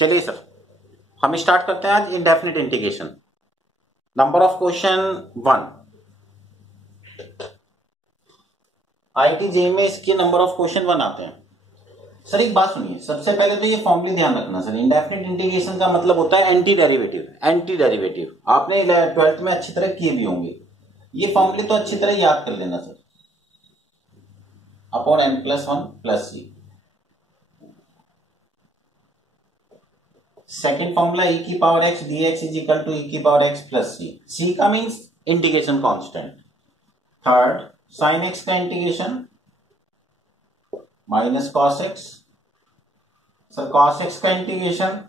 चलिए सर, हम स्टार्ट करते हैं आज indefinite integration. Number of question 1। IIT-JEE में इसके नंबर ऑफ क्वेश्चन 1 आते हैं। सर एक बात सुनिए, सबसे पहले तो ये फॉर्मूले ध्यान रखना सर। इंडेफिनिट इंटीग्रेशन का मतलब होता है एंटी डेरिवेटिव। एंटी डेरिवेटिव आपने 12th में अच्छी तरह किए भी होंगे। ये फॉर्मूले तो अच्छी तरह याद कर लेना sir. Upon n+1 plus c। Second formula e की power x dx is equal to e की power x plus c। c का means integration constant. Third sine x का integration minus cos x। Sir cos x का integration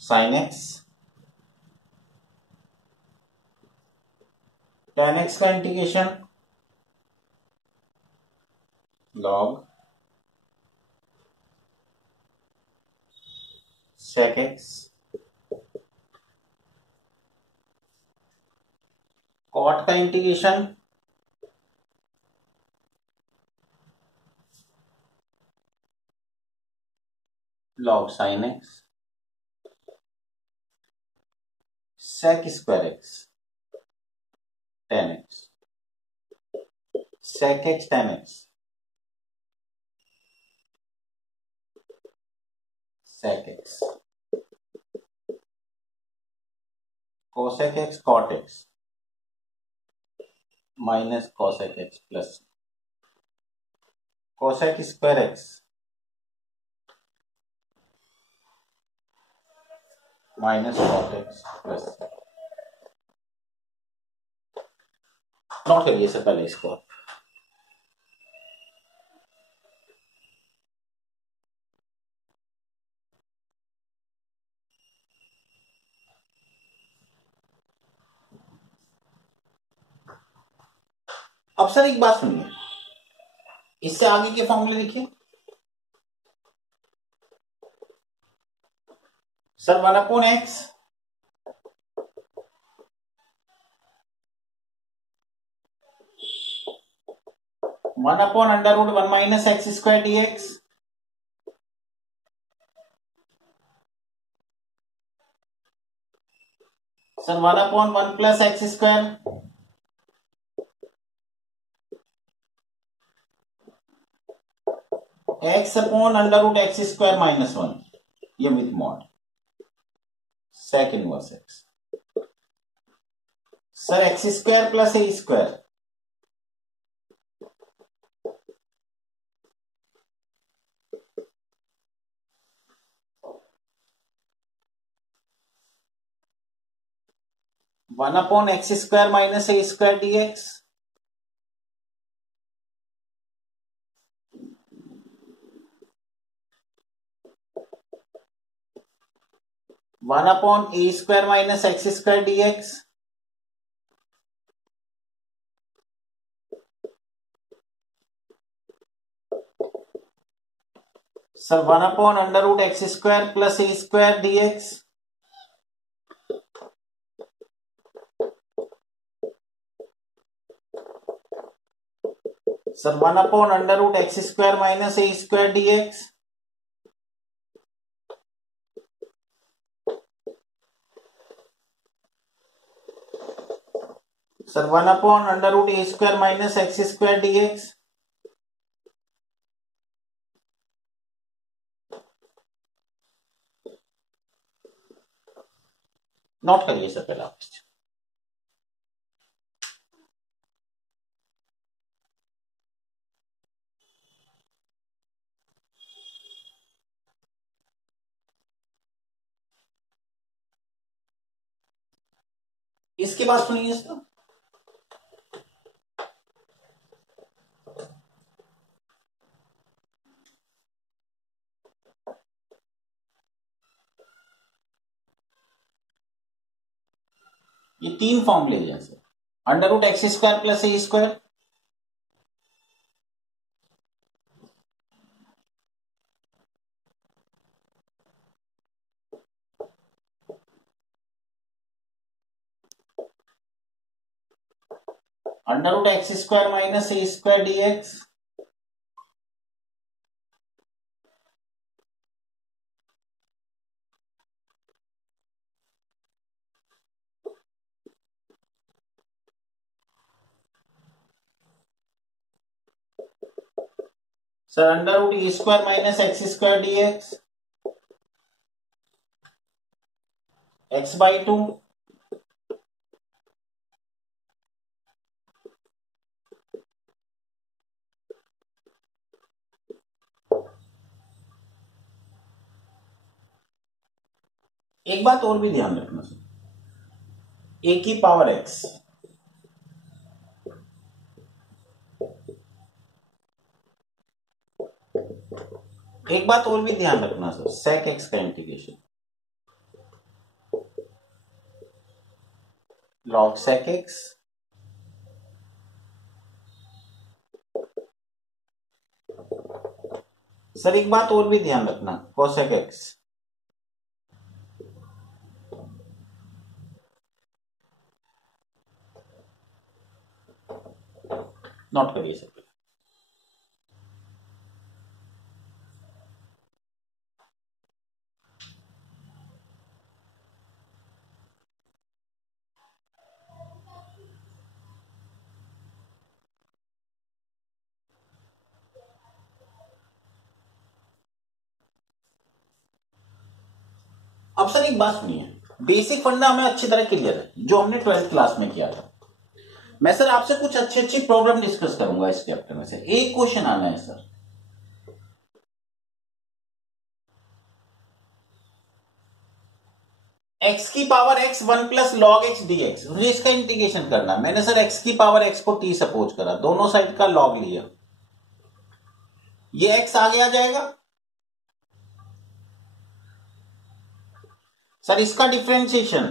sine x। tan x का integration log sec x। Cot का integration log sine x। sec square x tan x। sec x tan x sec x। cosec x cot x minus cosec x plus cosec square x minus cot x plus. Note करिए sir पहले इसको आप। अब sir एक बात सुनिए, इससे आगे के फॉर्मूले लिखिए sir. 1/x 1/√1 minus x square dx। Sir 1/1 plus x square x/√x square minus 1 ये with mod sec inverse x। Sir x square plus a square one upon x square minus a square dx। One upon a square minus X square dx। Sir 1/√x square plus a square dx। Sir 1/√x square minus a square dx। Sir 1/√a square minus x square dx। Note करिए sir पहले आप। इसके बाद सुनिए इसका। ये तीन फॉर्मूले हैं sir. √x square plus a square √x square minus a square dx। Sir under root E square minus X square D X by 2। एक बात और भी ध्यान रखना सर, ए की पावर एक्स, एक बात और भी ध्यान रखना सर, सेक एक्स का integration log sec X sir, एक बात और भी ध्यान रखना, कोसेक एक्स नोट करिए सर। अब सर एक बात सुनिए, बेसिक फंडा हमें अच्छी तरह क्लियर है जो हमने 12th क्लास में किया था। मैं सर आपसे कुछ अच्छी अच्छी प्रॉब्लम डिस्कस करूंगा इस चैप्टर में से। एक क्वेश्चन आना है सर, एक्स की power x 1 plus log x D x, मुझे इसका इंटीग्रेशन करना है। मैंने सर एक्स की पावर एक्स को टी सपोज करा, दोनों साइड का लॉग लिया, ये एक्स आगे आ जाएगा सर। इसका differentiation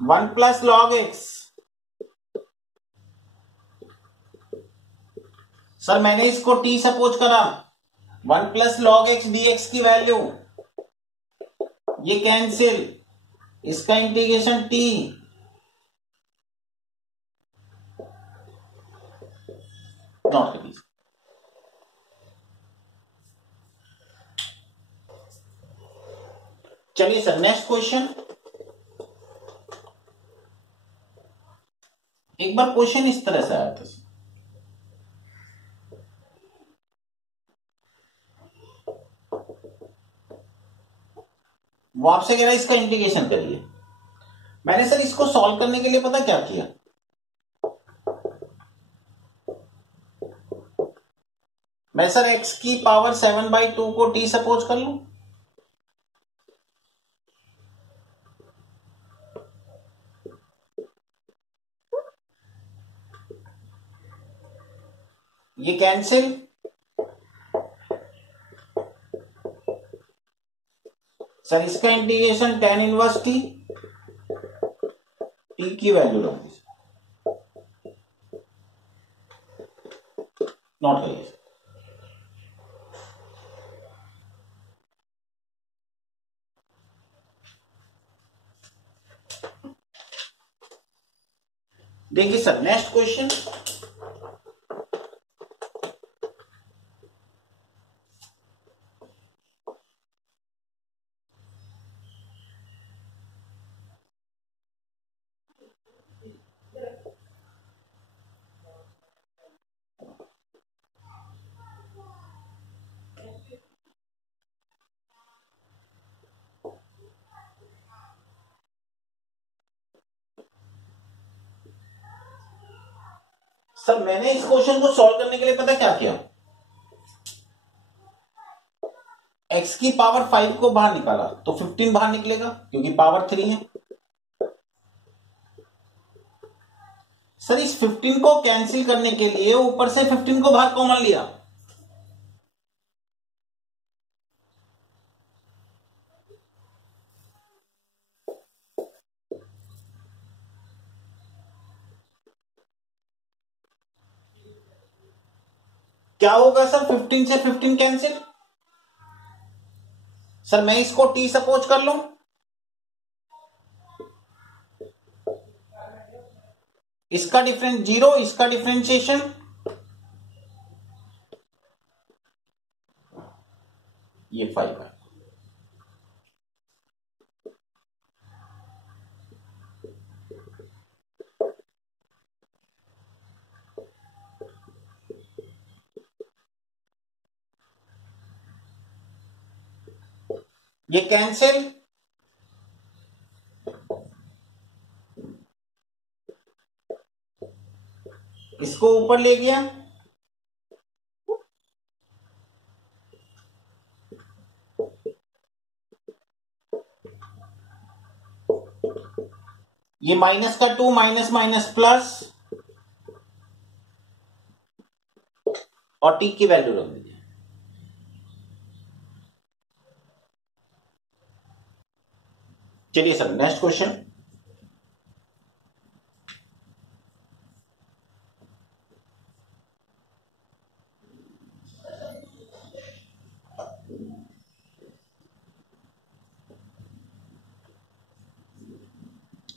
1 plus log x, sir मैंने इसको टी सपोज करा, 1 plus log x D x की वैल्यू ये कैंसिल, इसका इंटीग्रेशन टी, नॉट करिए। चलिए सर नेक्स्ट क्वेश्चन। एक बार क्वेश्चन इस तरह से आया था, वो आपसे कह रहा है इसका इंटीग्रेशन करिए। मैंने सर इसको सॉल्व करने के लिए पता क्या किया, मैं सर एक्स की पावर 7/2 को टी सपोज कर लूं, ये कैंसिल, सर इसका integration tan inverse T, T की वैल्यू रखूंगी, नोट करिए। देखिए सर नेक्स्ट क्वेश्चन, सर मैंने इस क्वेश्चन को सॉल्व करने के लिए पता क्या किया, एक्स की पावर 5 को बाहर निकाला तो 15 बाहर निकलेगा क्योंकि पावर 3 है। सर इस 15 को कैंसिल करने के लिए ऊपर से 15 को बाहर कॉमन लिया, क्या होगा सर 15 से 15 कैंसिल, सर मैं इसको टी सपोज कर लूं, इसका डिफरेंस 0, इसका डिफरेंशिएशन ये 5 है। ये कैंसिल, इसको ऊपर ले गया, ये माइनस का 2 माइनस माइनस प्लस, और टी की वैल्यू रख दीजिए। चलिए सर नेक्स्ट क्वेश्चन।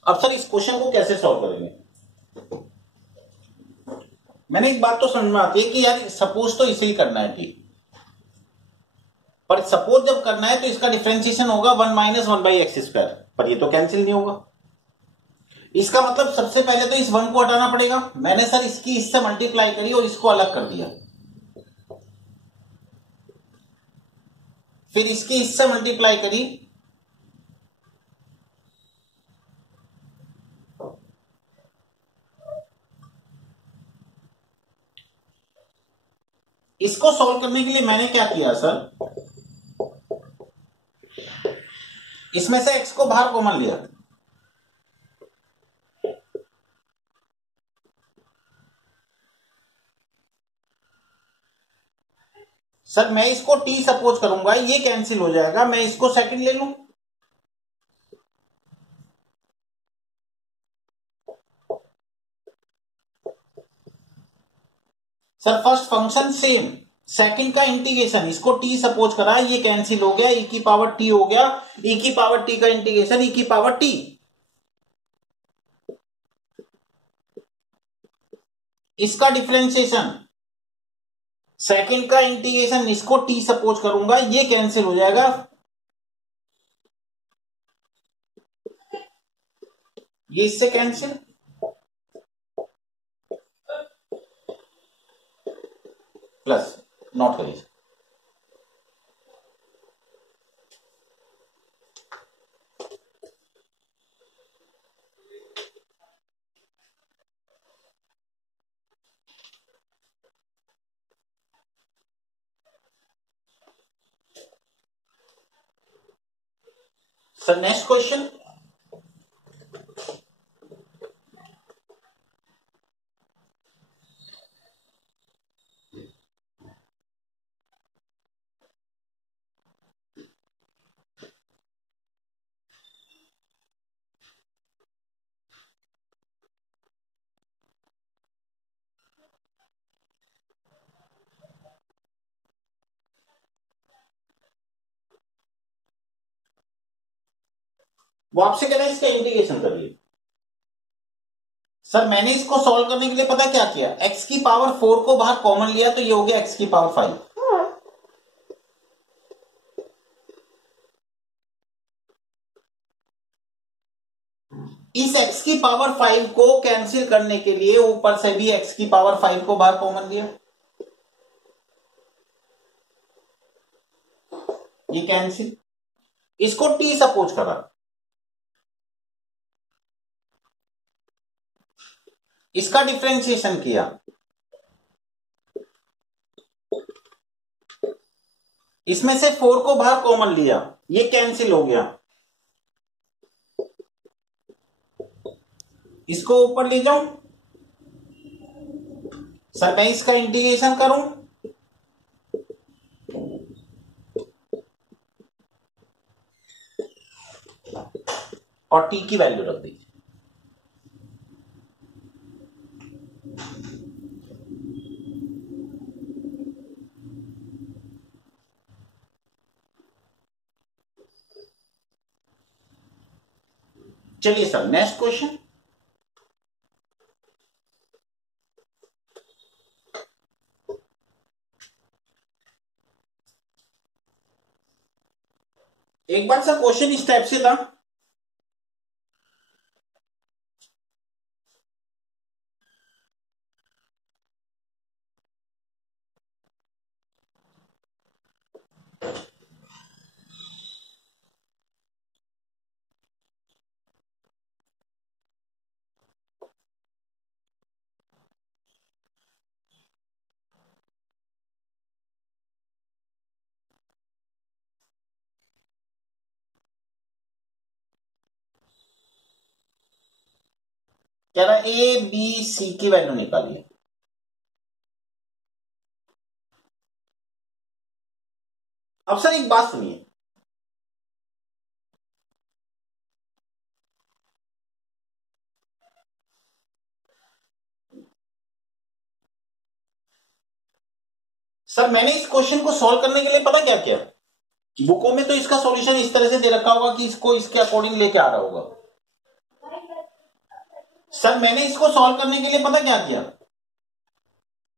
अब सर इस क्वेश्चन को कैसे सॉल्व करेंगे? मैंने एक बात तो समझ में आती है कि यार सपोज तो इसे ही करना है, ठीक, पर सपोज जब करना है तो इसका डिफरेंशिएशन होगा 1 माइनस 1/x², पर ये तो कैंसिल नहीं होगा। इसका मतलब सबसे पहले तो इस 1 को हटाना पड़ेगा। मैंने सर इसकी इससे मल्टीप्लाई करी और इसको अलग कर दिया, फिर इसकी इससे मल्टीप्लाई करी, इसको सॉल्व करने के लिए मैंने क्या किया सर, इसमें से x को बाहर कॉमन लिया, सर मैं इसको t सपोज करूंगा, ये कैंसिल हो जाएगा, मैं इसको सेकंड ले लूं, sir first function same, second का इंटीग्रेशन, इसको t सपोज करा, ये कैंसिल हो गया, e की पावर t हो गया, e की पावर t का इंटीग्रेशन e की पावर t, इसका डिफरेंशिएशन, सेकंड का इंटीग्रेशन, इसको t सपोज करूंगा, ये कैंसिल हो जाएगा, ये इससे कैंसिल, प्लस नॉट करिए। Sir next question. वो आपसे कह रहे हैं इसका इंटीग्रेशन करिए। सर मैंने इसको सॉल्व करने के लिए पता क्या किया, x की पावर 4 को बाहर कॉमन लिया, तो ये हो गया x की पावर 5, इस x की पावर 5 को कैंसिल करने के लिए ऊपर से भी x की पावर 5 को बाहर कॉमन लिया, ये कैंसिल, इसको t सपोज करा, इसका डिफरेंशिएशन किया, इसमें से 4 को बाहर कॉमन लिया, ये कैंसिल हो गया, इसको ऊपर ले जाऊं, सर मैं इसका इंटीग्रेशन करूं, और t की वैल्यू रख दीजिए। चलिए सर नेक्स्ट क्वेश्चन। एक बार सर क्वेश्चन इस टाइप से था, कह रहा है ए बी सी की वैल्यू निकालिए। अब सर एक बात सुनिए, सर मैंने इस क्वेश्चन को सॉल्व करने के लिए पता क्या किया, बुकों में तो इसका सॉल्यूशन इस तरह से दे रखा होगा कि इसको इसके अकॉर्डिंग लेके आ रहा होगा। सर मैंने इसको सॉल्व करने के लिए पता क्या किया,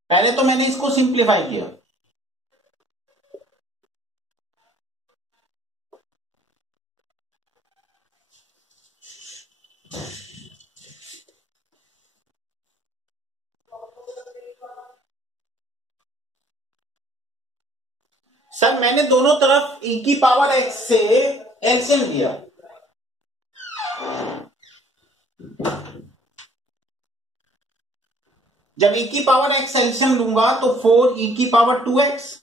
पहले तो मैंने इसको सिंप्लीफाई किया। सर मैंने दोनों तरफ e की पावर x से एलसीएम लिया। जब e की पावर x एलसीएम लूंगा तो 4e की पावर 2x,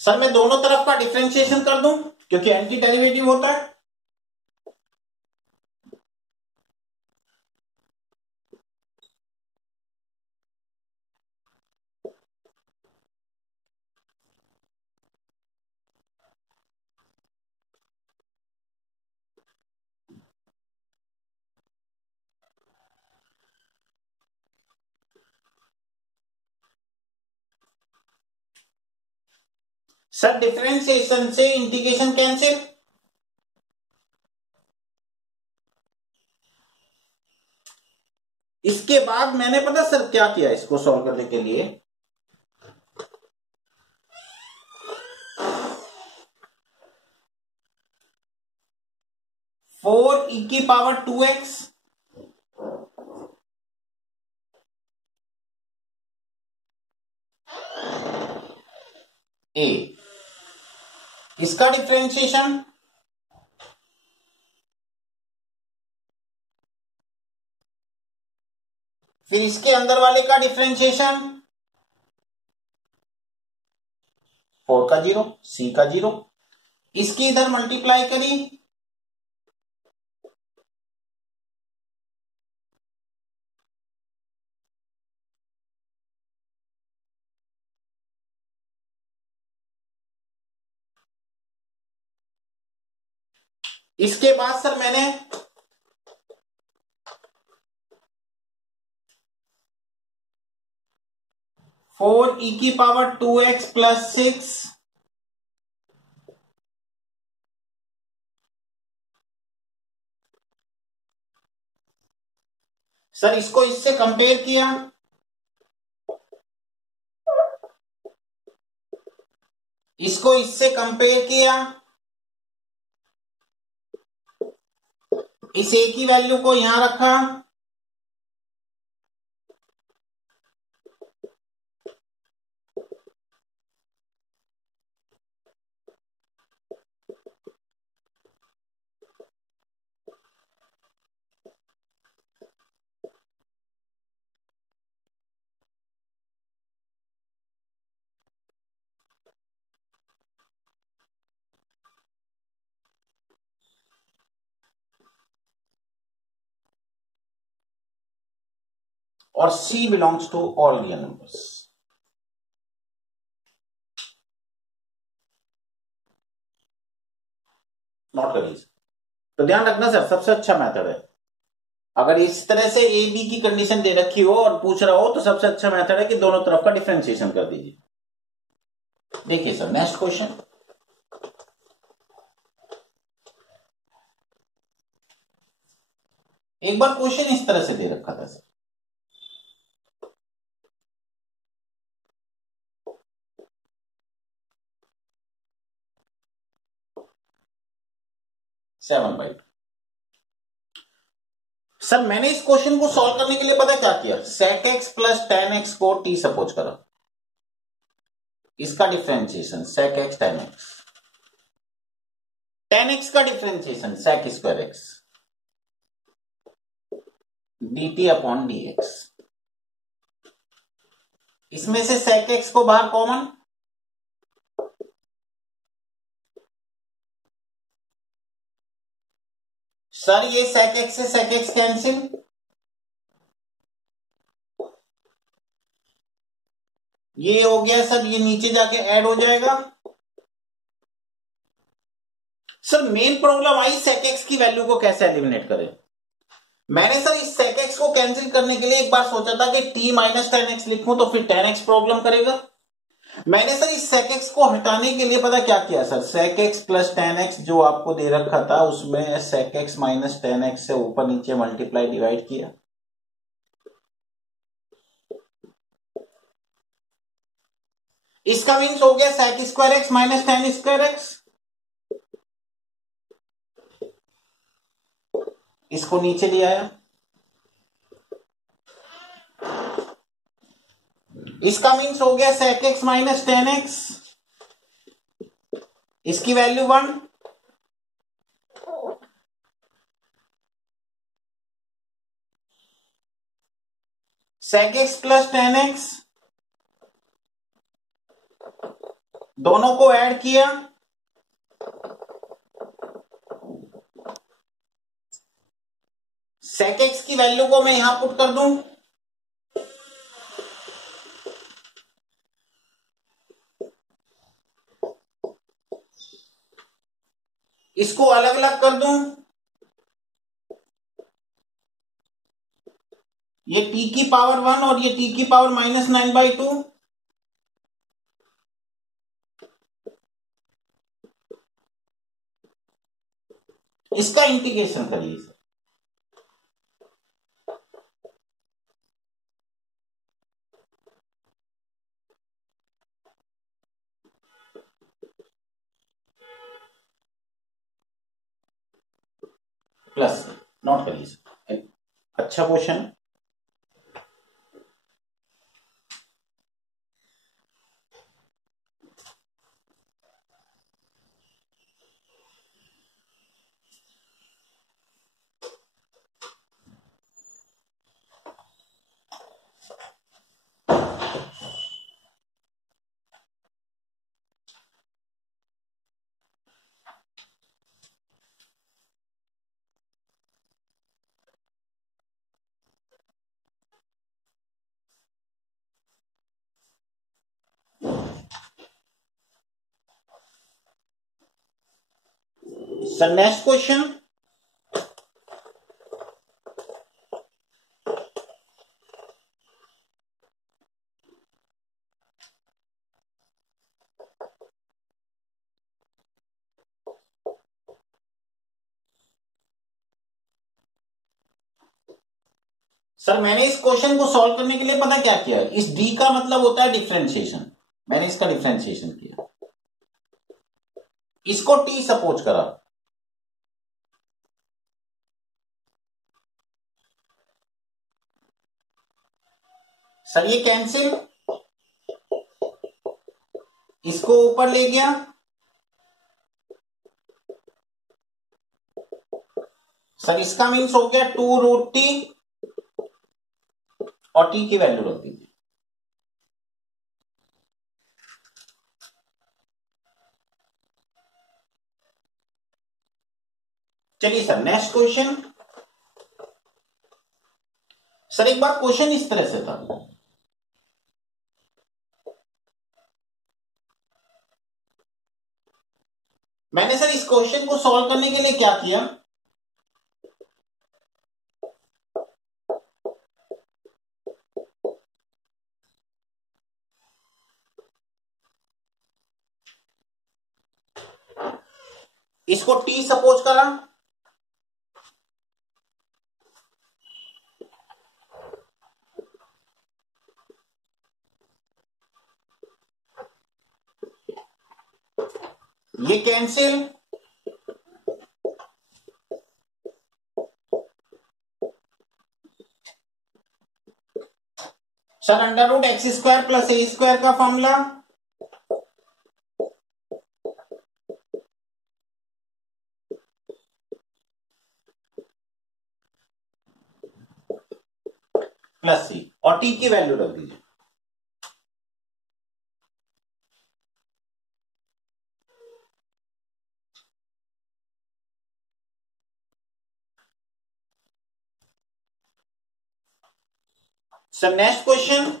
सर मैं दोनों तरफ का डिफरेंशिएशन कर दूं क्योंकि एंटी डेरिवेटिव होता है। सर डिफरेंशिएशन से इंटीग्रेशन कैंसिल, इसके बाद मैंने पता सर क्या किया इसको सॉल्व करने के लिए, फोर ई की पावर 2x ए, इसका डिफरेंशिएशन, फिर इसके अंदर वाले का डिफरेंशिएशन, 4 का 0 सी का 0, इसकी इधर मल्टीप्लाई करी, इसके बाद सर मैंने फोर ई की पावर 2x प्लस 6 सर इसको इससे कंपेयर किया, इसको इससे कंपेयर किया, इस ए की वैल्यू को यहां रखा, और C belongs to all real numbers. Note करिए, तो ध्यान रखना सर सबसे अच्छा मेथड है, अगर इस तरह से ए बी की कंडीशन दे रखी हो और पूछ रहा हो तो सबसे अच्छा मेथड है कि दोनों तरफ का डिफरेंशिएशन कर दीजिए। देखिए सर नेक्स्ट क्वेश्चन, एक बार क्वेश्चन इस तरह से दे रखा था sir, seven by two. Sir मैंने इस क्वेश्चन को सॉल्व करने के लिए पता क्या किया, sec x plus tan x को t सपोज करो, इसका differentiation sec x tan x का differentiation sec square x, dt upon dx। इसमें से sec x को बाहर कॉमन, सर ये sec x से sec x कैंसिल, ये हो गया सर, ये नीचे जाके ऐड हो जाएगा। सर मेन प्रॉब्लम आई sec x की वैल्यू को कैसे एलिमिनेट करें। मैंने सर इस sec x को कैंसिल करने के लिए एक बार सोचा था कि t माइनस टेन एक्स लिखूं तो फिर टेन एक्स प्रॉब्लम करेगा। मैंने सर इस sec x को हटाने के लिए पता क्या किया sir, sec x plus ten x जो आपको दे रखा था उसमें sec x minus ten x से ऊपर नीचे मल्टीप्लाई डिवाइड किया। इसका मीन्स हो गया sec square x minus ten square x. इसको नीचे ले आया, इसका मीन्स हो गया sec x minus ten x, इसकी value 1, sec x plus ten x, दोनों को ऐड किया, sec x की वैल्यू को मैं यहां पुट कर दूं, इसको अलग अलग कर दूं, ये t की पावर 1 और ये t की पावर माइनस 9/2, इसका इंटीग्रेशन करिए सर। प्लस नोट करिए सर, अच्छा question. Sir next question, sir मैंने इस क्वेश्चन को सॉल्व करने के लिए पता क्या किया, इस d का मतलब होता है डिफरेंशिएशन, मैंने इसका डिफरेंशिएशन किया, इसको t सपोज करा, सर ये कैंसिल, इसको ऊपर ले गया, सर इसका मीन्स हो गया 2√t और t की वैल्यू रख दीजिए। चलिए सर नेक्स्ट क्वेश्चन। सर एक बार क्वेश्चन इस तरह से था, मैंने सर इस क्वेश्चन को सॉल्व करने के लिए क्या किया, इसको t सपोज करा, ये cancel, sir √x² plus a² का फॉर्मूला, प्लस सी और टी की वैल्यू रख दीजिए। सर नेक्स्ट क्वेश्चन,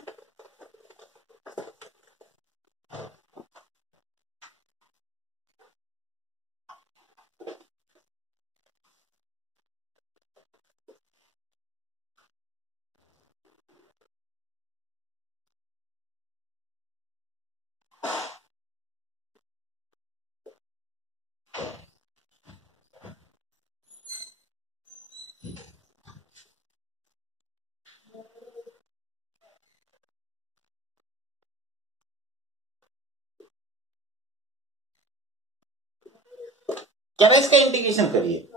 क्या ना इसका इंटीग्रेशन करिए।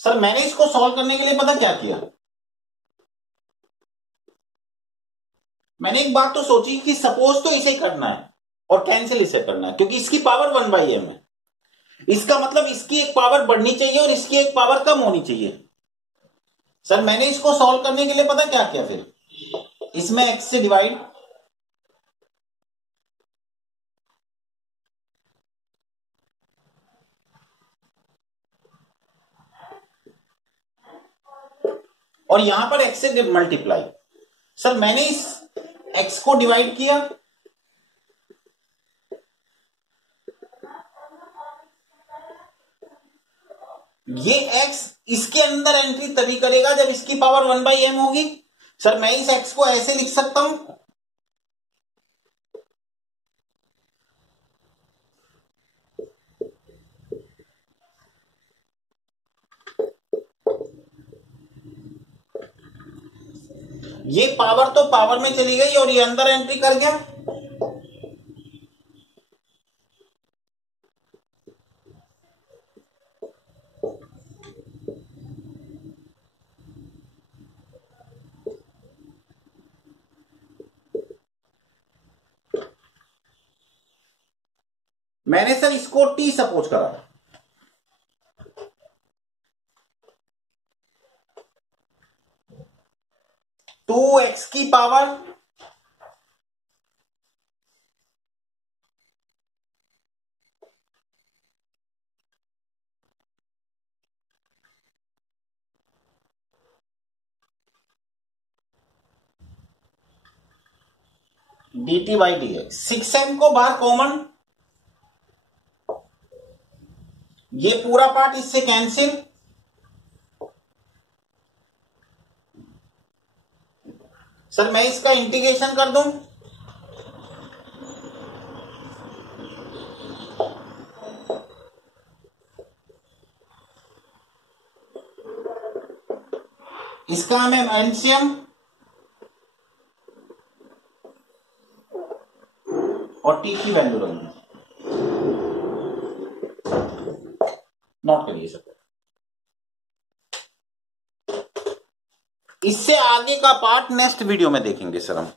सर मैंने इसको सॉल्व करने के लिए पता क्या किया, मैंने एक बात तो सोची कि सपोज तो इसे करना है और कैंसिल इसे करना है, क्योंकि इसकी पावर 1/m है। इसका मतलब इसकी एक पावर बढ़नी चाहिए और इसकी एक पावर कम होनी चाहिए। सर मैंने इसको सॉल्व करने के लिए पता क्या किया, फिर इसमें x से डिवाइड, और यहां पर x से मल्टीप्लाई। सर मैंने इस x को डिवाइड किया, ये x इसके अंदर एंट्री तभी करेगा जब इसकी पावर 1/m होगी। सर मैं इस x को ऐसे लिख सकता हूं, ये पावर तो पावर में चली गई और ये अंदर एंट्री कर गया। मैंने सर इसको t सपोज करा, टू एक्स की power dt by D x. 6m को बाहर कॉमन, ये पूरा पार्ट इससे कैंसिल, सर मैं इसका इंटीग्रेशन कर दूं, इसका हमें एलसीएम और टी की वैल्यू रख दूं, नोट करिए सर। इससे आगे का पार्ट नेक्स्ट वीडियो में देखेंगे सर हम।